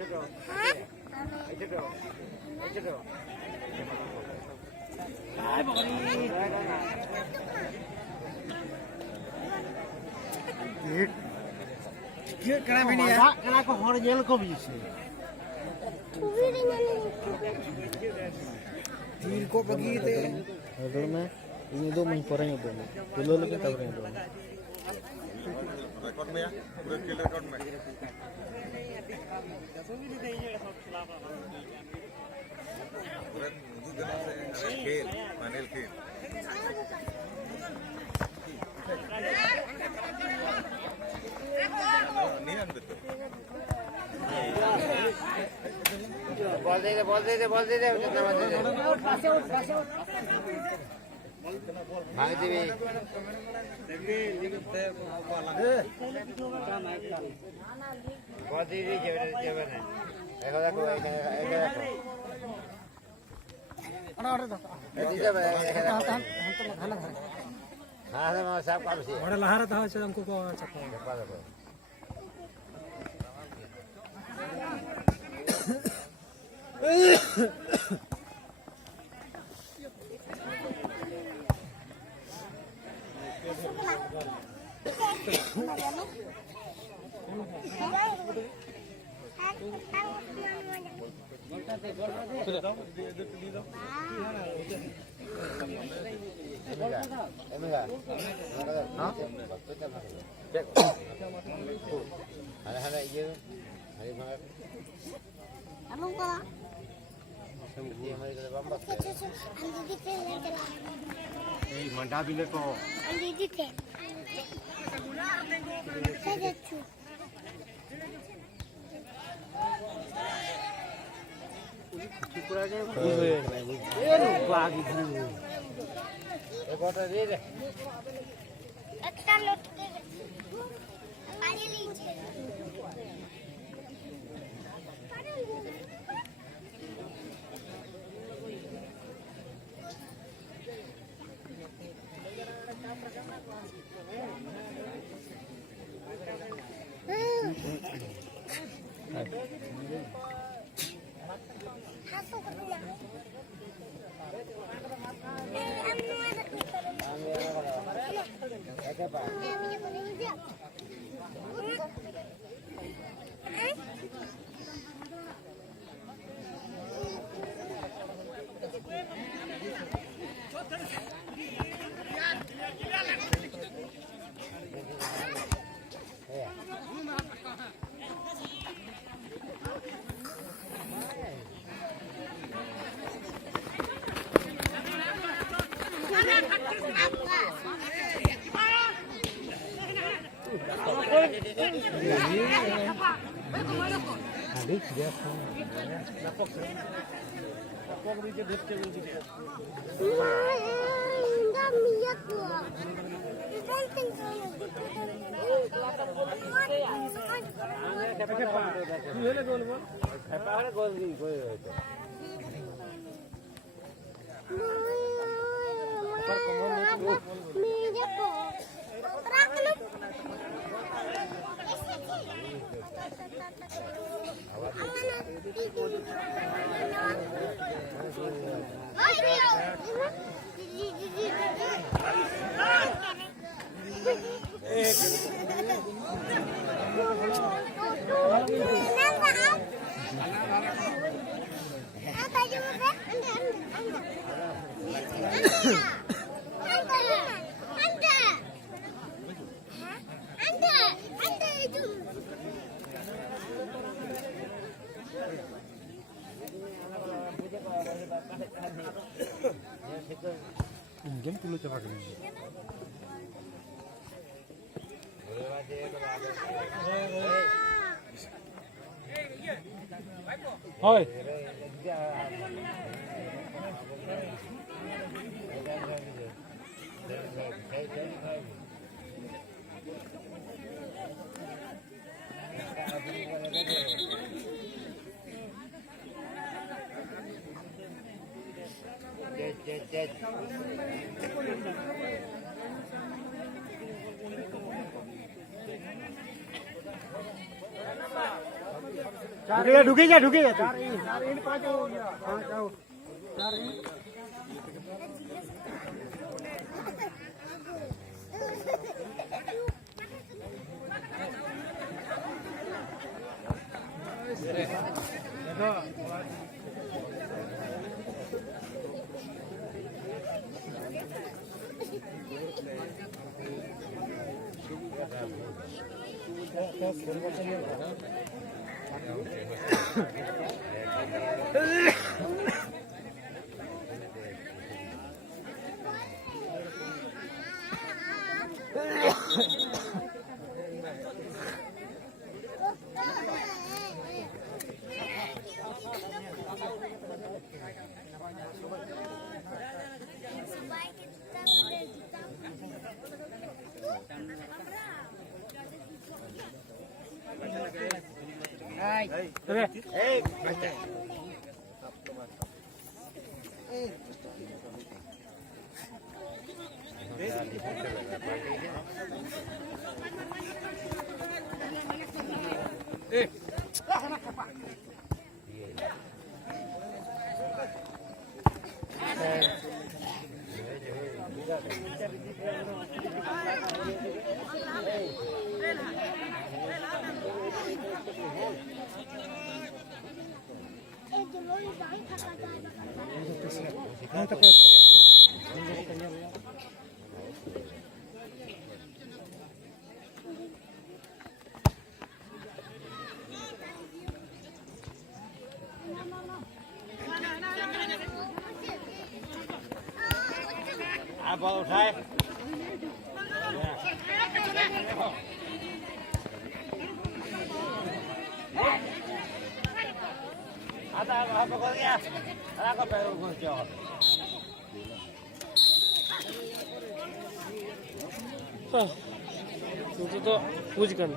Kena ko hor jel ko bisa. Tir ko pagi itu. Betul mah. Ini do main korang itu. Dulu lagi tahu itu. Record में या पूरे किल record में पूरे दो दिन से खेल फाइनल खेल नहीं आनते बोल दे जितना मत दे भाग दे बहुत दीदी जबर है देखो देखो हाँ सब काम से बड़ा लहारा था हमको को चप्पल मंडा भी ले को Jam 10 coba gini. Hoi. ढुके जा तू तो पूज कर